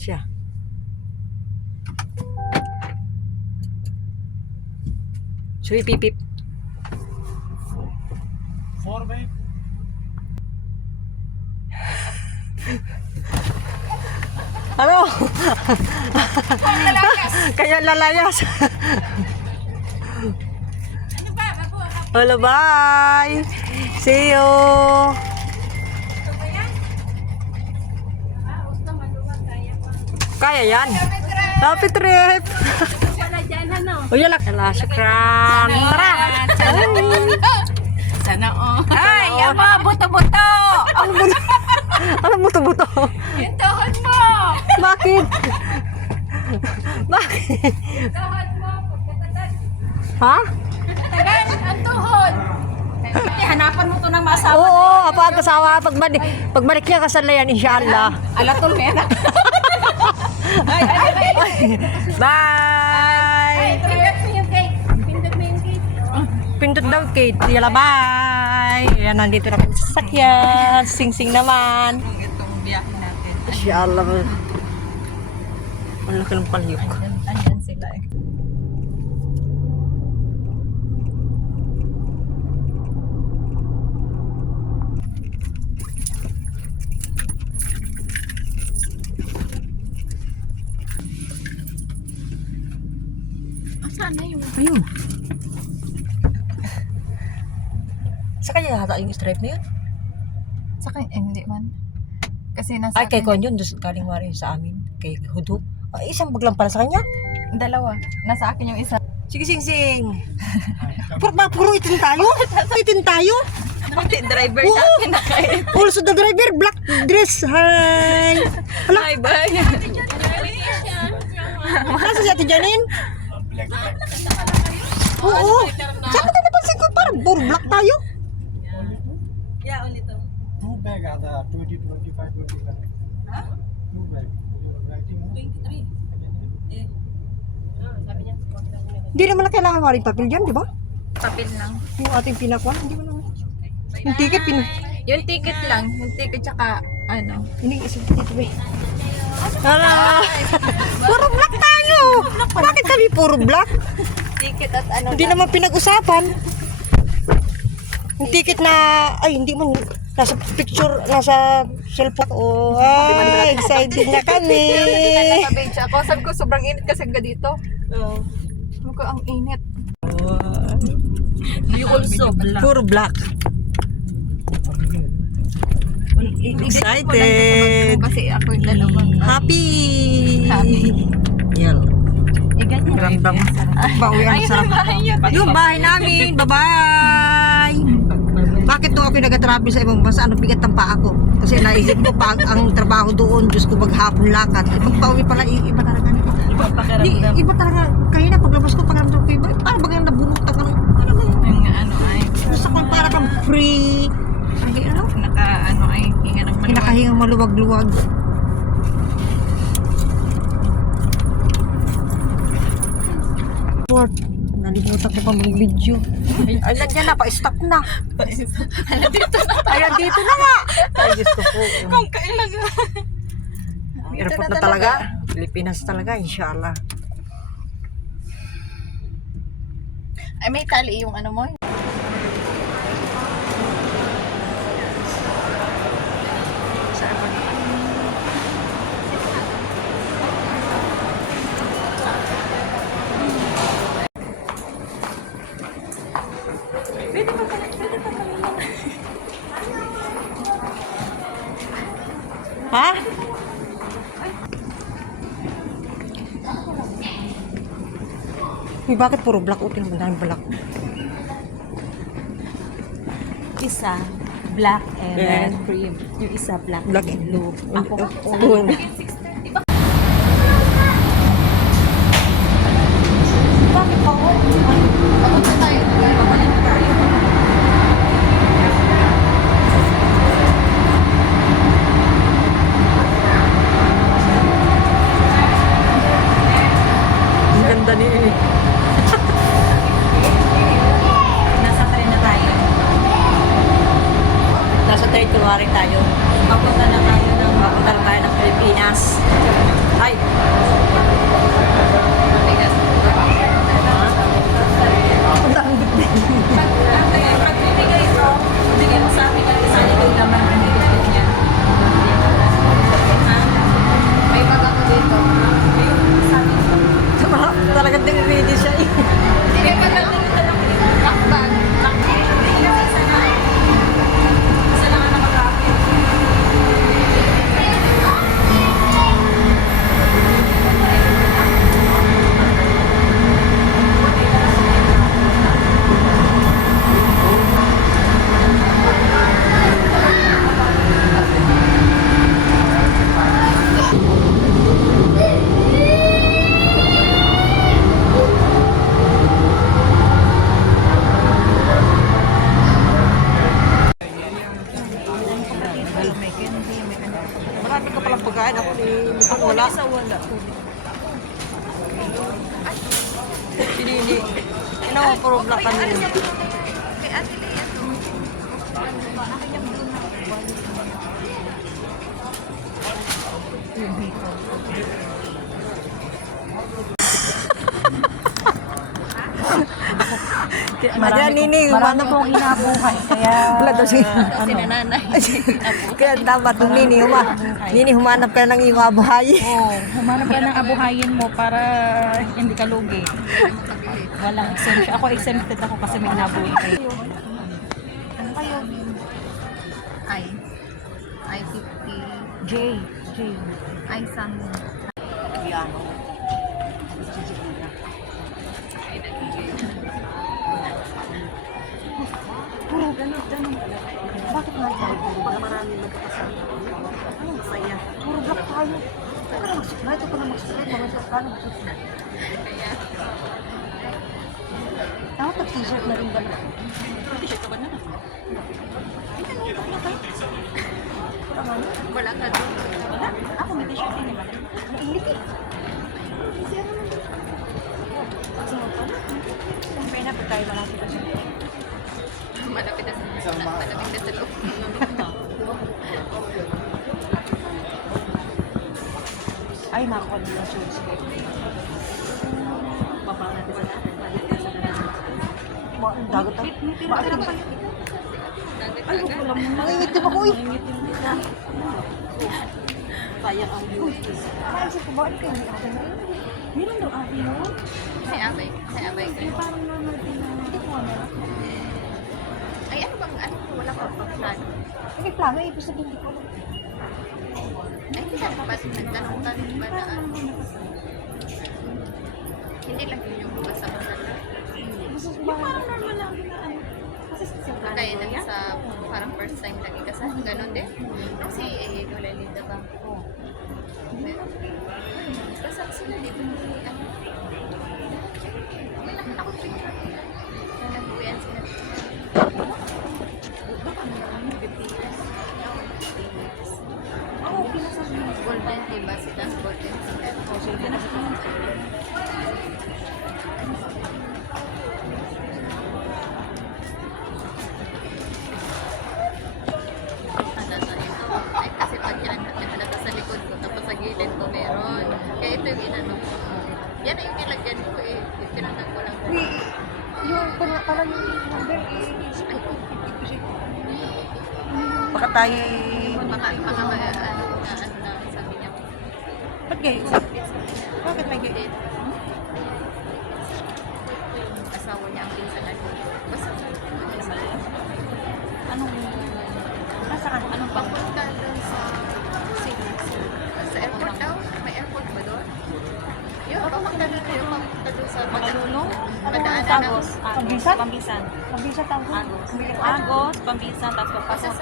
Siya. So, ipipip. 4 by Ano? Kaya lalayas. Hello, bye. See you. Kaya yan. Happy trip. Oh, yan lang. Ala, syukran. Tara. Sana Ay, ama, buto-buto. Ano buto-buto? Yung tuhod mo. Bakit? Bakit? Tuhod mo. Ha? Tagal, ang tuhod. Hanapan mo to ng masawa. Oo, apa ang kasawa. Pagbalik niya kasalayan, inshallah. Alatol mera. Bye! Pindot mo yung cake. Pindot mo yung cake. Pindot daw, Kate. Yala, bye! Ayan, nandito na kami sa sasakyan. Sing-sing naman. Itong biyahe natin. Inshallah. Ang laki ng palyok. Andyan sila eh. Saan na yung... Ayun. Sa kanya yata yung stripe na yun? Saka, hindi man. Kasi nasa... Ay, kay Kon yun. Galing wari sa amin. Kay Hudo. Ay, isang bag lang pala sa kanya. Dalawa. Nasa akin yung isa. Sige, sing-sing. Puro itin tayo? Itin tayo? Driver Oo. natin na kayo. Also the driver, black dress. Hi. Hala, Hi, bye. nasa si Ate Janine? Oo. Saan mo napansin ko? Parang puro black tayo. Yeah, ulit to. 2 bag are the 20, 25, 25. Huh? 2 bag. You're writing, huh? 23. Eh. Sabi niya. Hindi naman na kailangan maring papel dyan, di ba? Papel lang. Yung ating pinakuan, hindi mo naman. Yung ticket, Yung ticket lang. Yung ticket tsaka ano. Iniisip ko dito, eh. Hala! Puro black tayo! Bakit kami puro black? Ticket at ano. Hindi naman pinag-usapan. Yung ticket na, ay, hindi man, nasa picture, nasa cellphone. Oh, ay, excited na kami. Nakabage ako. Sabi ko sobrang init kasi hanggang dito. Sabi ko ang init. You also black. Puro black. Excited. Kasi ako yung dalawang. Happy. Happy. Yan. Eh, ganyan. Ramdam. Bawi ang sarap. Yung bahay namin. Bye-bye. Bakit doon ako nag-travel sa ibang bansa? Ano bigat ng paa ko? Kasi naisip ko pag ang trabaho doon, Diyos ko maghapon lakad. Pagpauwi pala, iba talaga nito. Iba talaga. Kaya na paglabas ko, pagramdam ko iba. Parang bagang nabunutan ka ng, ano ba yun? Yung ano ay. Gusto ko para kang free. Ay, ano? Naka ano ay hinga ng maluwag. Kinakahingang maluwag-luwag. Lord, nalimutan ko pa mag-video. Ay, nandiyan na, pa-stop na. Dito na. Ayan, dito na nga. Ay, Diyos ko po. Kung kailan. Airport na talaga. Pilipinas talaga, inshallah. Ay may tali yung ano mo. Ha? Uy, bakit puro black? Utin mo na yung black. Isa black and And cream. Yung isa black, black and blue. Ako. Oo. Bakit pa ako? Papunta tayo. Pabalik tayo. Ang ganda ni Nasa train na tayo. Nasa territory tayo. Papunta na tayo ng Papunta na tayo ng Pilipinas. ready siya eh. Hindi pa lang yung black bag. Isa na. Isa lang ang nakagamit. Marami ka palang pagkain. Ako ni wala. wala. Hindi. Ano, puro black kami. Kay Ate Lea to. Marami nini, Marami pong inabuhay. Kaya, Wala daw siya. Kasi nananay. Kaya dapat yung nini humanap ka ng iyong abuhay. humanap ka ng abuhayin mo para hindi ka lugi. Walang exemption. Ako exempted ako kasi may inabuhay. Ano kayo? I-50. J. I-Sun. Bakit nga tayo? Pag marami magkakasama. Ano masaya? Puro black tayo. Ito na magsuklay. Ito na magsuklay. Mamasok ka na magsuklay. Dapat mag-t-shirt na rin gano'n. T-shirt ka ba na? Wala ka doon. Wala. Ako may t-shirt din naman. Mainit eh. Kumpay na po tayo malapit na siya. Malapit na sa loob. Ay, nakuha nila shoes. Baba natin sa natin. Dagat tayo. Bakit ba? Ay, Mangingitim ako eh. Sayang ang views. Naisip ko bakit kayo? Meron daw ate mo? May abay ka. Parang naman din na. Ay, ano wala ka pa plano? Hindi plano. Ibig sabihin hindi ko. Ay, hindi lang ba nagtanong-tanong ba na ano? Hindi lang yun yung basta-basta na. Parang normal lang din na ano. Kasi sa Kaya lang sa parang first time lagi kasal, ganun din. Kasi wala linda ba? Kasal sila dito ni ano. May nakita ko picture. Nag-uwian sila. Golden, diba? Sila golden sila. Ano na ito? Ay, kasi pag nakalata sa likod ko, tapos sa gilid ko meron. Kaya ito yung inano ko. Yan na yung nilagyan ko eh. Yung pinatag ko lang. Yung parang yung number eh. Baka tayo Mga ano na sabi niya. Ba't gay? Bakit may gay? Asawa niya ang pinsan na basta Anong, nasaan? Anong bang? papunta doon sa airport daw. May airport ba doon? Yun, papunta doon kayo. Papunta doon sa Magalulong? Madaanan ng Agos. Pambisan? Pambisan. Pambisa tawag. Agos. Agos, Pambisan, tapos papasok.